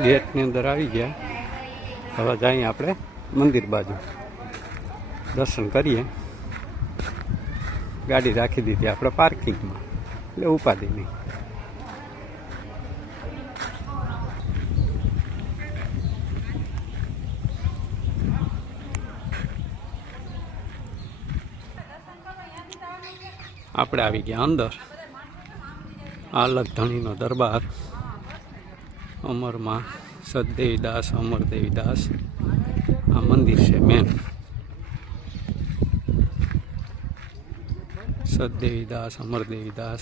ગેટની અંદર આવી ગયા. હવે જઈએ આપણે મંદિર બાજુ. દર્શન કરીએ. ગાડી રાખી દીધી આપણે પાર્કિંગમાં. એટલે ઉપાધિ આપણે આવી ગયા અંદર. આ લગધણીનો દરબાર. અમરમાં સદદેવીદાસ અમરદેવીદાસ, આ મંદિર છે મેન સદદેવીદાસ અમરદેવીદાસ.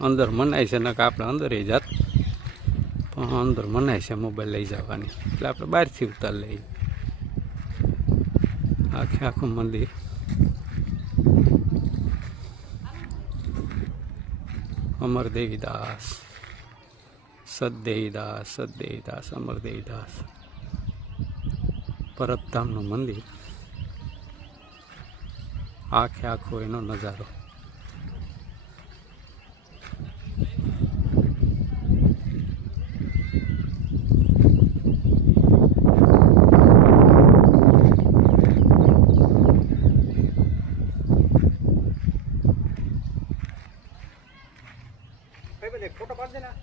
અંદર મનાય છે નક આપણે અંદર એ જાત. પણ અંદર મનાય છે મોબાઈલ લઈ જવાની. એટલે આપણે બહારથી ઉતાર લઈએ. આખે આખું મંદિર. અમરદેવીદાસ. સદદેહીદાસ સદદેહીદાસ અમરદેહીદાસ પરતધામનું મંદિર. આખે આખો એનો નજારો. ફોટો પાડી દેના